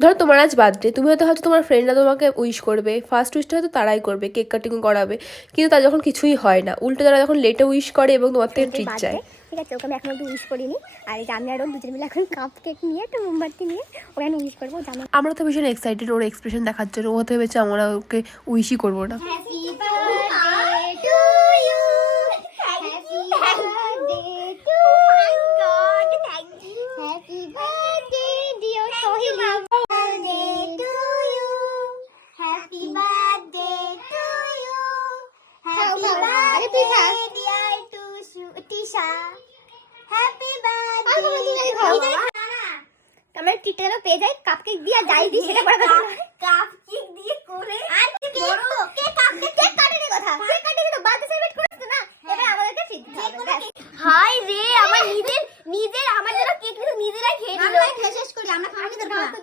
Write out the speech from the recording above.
ধরো তোমার আজ বার্থডে, তুমি হয়তো তোমার ফ্রেন্ডরা তোমাকে উইশ করবে, ফার্স্ট উইশটা হয়তো তারাই করবে, কেক কাটিং করাবে, কিন্তু তার যখন কিছুই হয় না, উল্টো তারা যখন লেটে উইশ করে এবং তোমার থেকে ট্রিট চায়। ঠিক আছে, ওকে আমি এখন অব্দি উইশ করিনি। আর এই যে আমি আর ওর দুজন মিলে এখন কাপ কেক নিয়ে একটা মোমবাতি নিয়ে ওকে আমি উইশ করবো। আমরা তো ভীষণ এক্সাইটেড ওর এক্সপ্রেশন দেখার জন্য। ও হতে ভেবেছে আমরা ওকে উইশই করবো না। আমরা টিটা পেয়ে যাই, কাপ কেক দিয়ে যাই দিই সেটা বড় কথা। কাপ কেক দিয়ে করে আর কেক কাটার কথা, কেক কাটিয়ে তো বার্থডে সেলিব্রেট করিস না, এবার আমাদেরকে ফিট দিতে হবে। হাই রে, আমার নিজের আমার জন্য কেক নিজেরাই খেয়ে নিল। আমরা শেষ করি, আমরা খাওয়ার দরকার।